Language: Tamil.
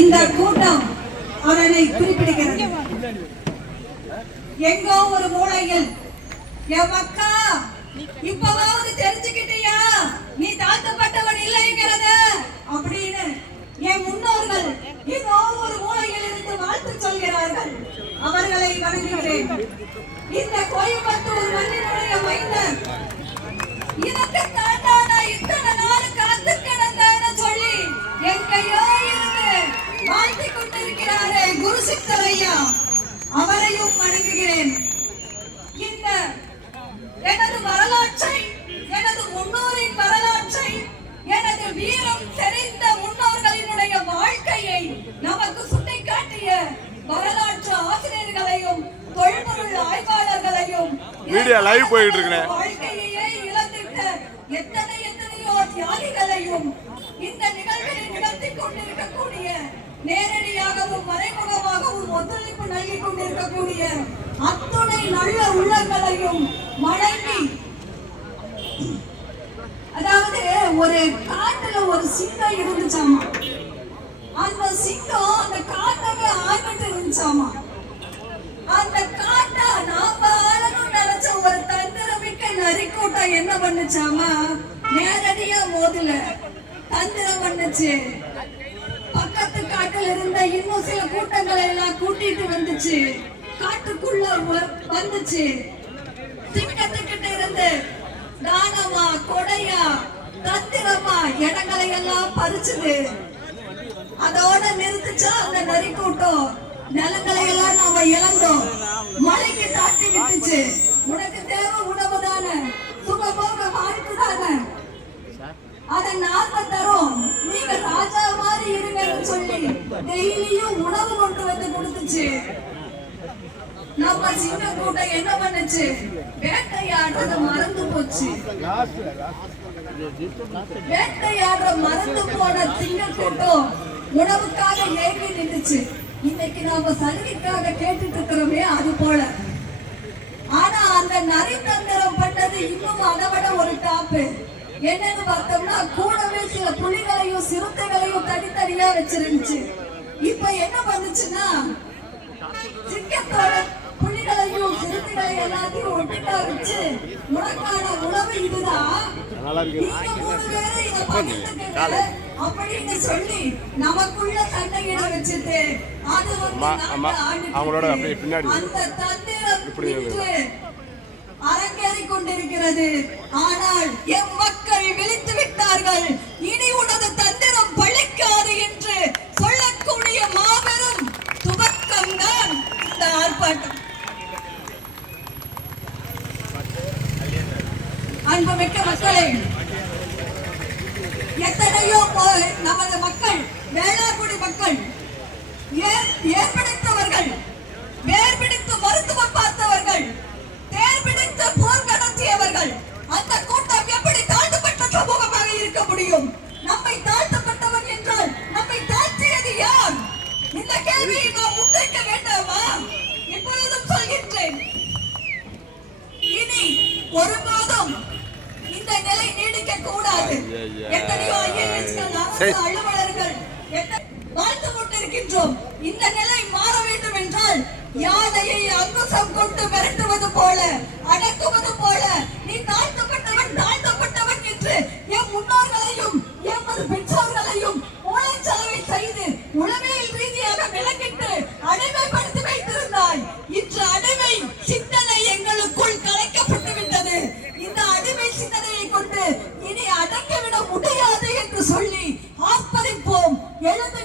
இந்த கூட்டம் அதனை குறிப்பிடுகிறது. எங்கோ ஒரு மூலையில் என் மக்கா இப்பவாவது தெரிஞ்சுக்கிட்டியா நீ தாழ்த்தப்பட்டவன் இல்லைங்கிறத அப்படின்னு என் முன்னோர்கள் ஏதோ ஒரு மூலையில் இருந்து வாழ்த்து சொல்கிறார்கள். அவர்களை வணங்குகிறேன். இந்த கோயம்புத்தூர் மண்ணினுடைய மைந்தன் இதற்கு தாண்டானா இத்தனை நாள் காத்து கிடந்தேன்னு சொல்லி எங்கையோ இருந்து வாழ்த்தி கொண்டிருக்கிறாரே குரு சித்தர் ஐயா, அவரையும் வணங்குகிறேன். இந்த எனது வரலாற்றை, எனது முன்னோரின் வரலாற்றை, எனது வீரம் தெரிந்த முன்னோர்களினுடைய வாழ்க்கையை நமக்கு சுட்டிக்காட்டிய வரலாற்று ஆசிரியர்களையும் தொல்பொருள் ஆய்வாளர்களையும் வாழ்க்கையே இழந்திட்ட எத்தனையோ தியாகிகளையும் இந்த நிகழ்வில் நிகழ்த்தி கொண்டிருக்கக்கூடிய, நேரடியாகவும் மறைமுகமாகவும் ஒத்துழைப்பு நல்கி கொண்டிருக்கக்கூடிய அத்துணை நல்ல உள்ளங்களையும் வணங்கி, அதாவது ஒரு காட்டுல ஒரு சிங்கம் இருந்துச்சாமா. அந்த சிங்கம் அந்த காட்டவே ஆகிட்டு இருந்துச்சாமா. அந்த காட்டை நாம ஆளணும் நினைச்ச ஒரு தந்திரமிக்க நரிக்கூட்டம் என்ன பண்ணுச்சாமா, நேரடியா மோதல தந்திரம் பண்ணுச்சு. பக்கத்து காட்டுல இருந்த இன்னும் சில கூட்டங்களை எல்லாம் கூட்டிட்டு வந்துச்சு. காட்டுக்குள்ள வந்துச்சு. சிங்கத்துக்கிட்ட இருந்து தானமா கொடையா தந்திரமா இடங்களை எல்லாம் பறிச்சுது. அதோட நிறுத்துச்சா அந்த நரி கூட்டம். நிலங்களை எல்லாம் நாம இழந்தோம். மழைக்கு தாட்டி விட்டுச்சு. உனக்கு தேவை உணவு தானே, சுகபோக வாழ்க்கை தானே, அதை நாம தரோம், நீங்க ராஜா மாதிரி இருங்கன்னு சொல்லி டெய்லியும் உணவு கொண்டு வந்து கொடுத்துச்சு. நம்ம சின்ன கூட்டம் என்ன பண்ணுச்சு, வேட்டையாடுறத மறந்து போச்சு. வேட்டையாடுற மறந்து போன சிங்க கூட்டம் உணவுக்காக ஏங்கி நின்றுச்சு. இன்னைக்கு நாம சலுகைக்காக கேட்டுட்டு இருக்கிறோமே அது போல. ஆனா அந்த நரித்தந்திரம் பண்ணது இன்னும் அதை விட ஒரு டாப்பு. என்னன்னு பார்த்தோம்னா, கூடவே சில புலிகளையும் சிறுத்தைகளையும் தனித்தனியா வச்சிருந்துச்சு. இப்ப என்ன பண்ணுச்சுன்னா, சிங்கத்தோட புலிகளையும் சிறுத்தைகளையும் எல்லாத்தையும் ஒட்டுக்கா வச்சு, உனக்கான உணவு இதுதான், நீங்க 3 பேரும் இதை பகிர்ந்துக்கங்க அப்படின்னு சொல்லி நமக்குள்ள சண்டையிட வச்சுட்டு அது அந்த தந்திரம் அரங்கேறி கொண்டிருக்கிறது. ஆனால் எம் மக்கள் விழித்து விட்டார்கள். இனி உனது தந்திரம் பழிக்காது என்று சொல்லக்கூடிய மாபெரும் துவக்கம் தான் இந்த ஆர்ப்பாட்டம். அன்புமிக்க மக்களே, எத்தனையோ நமது மக்கள், வேளாக்குடி மக்கள், ஏற்படுத்தவர்கள், வேர் பிடித்து மருத்துவம் பார்த்தவர்கள், தேர் பிடித்து போர் நடத்தியவர்கள், அந்த கூட்டம் எப்படி தாழ்த்தப்பட்ட சமூகமாக இருக்க முடியும்? நம்மை தாழ்த்தப்பட்டவன் என்றால் நம்மை தாழ்த்தியது யார்? இந்த கேள்வியை நாம் முன்வைக்க வேண்டாமா? இப்பொழுதும் சொல்கின்றேன், இனி ஒருபோதும் இந்த நிலை நீடிக்க கூடாது. எத்தனையோ அலுவலர்கள் வாழ்த்து கொண்டிருக்கின்றோம். இந்த நிலை மாற வேண்டும் என்றால் யானையை அங்குசம் கொண்டு மிரட்டுவது போல, அடக்குவது போல, நீ தாழ்த்தப்பட்டவன் தாழ்த்தப்பட்டவன் என்று எம் முன்னோர்களையும் எமது பெற்றோர்களையும் மூளைச்சலவை செய்து உளவியல் ரீதியாக விலக்கிட்டு அடிமைப்படுத்தி வைத்திருந்தாய். இன்று அடிமை சிந்தனை எங்களுக்குள் கலைக்கப்பட்டு விட்டது. இந்த அடிமை சிந்தனையை கொண்டு இனி அடக்கிவிட முடியாது என்று சொல்லி ஆர்ப்பரிப்போம். எழுத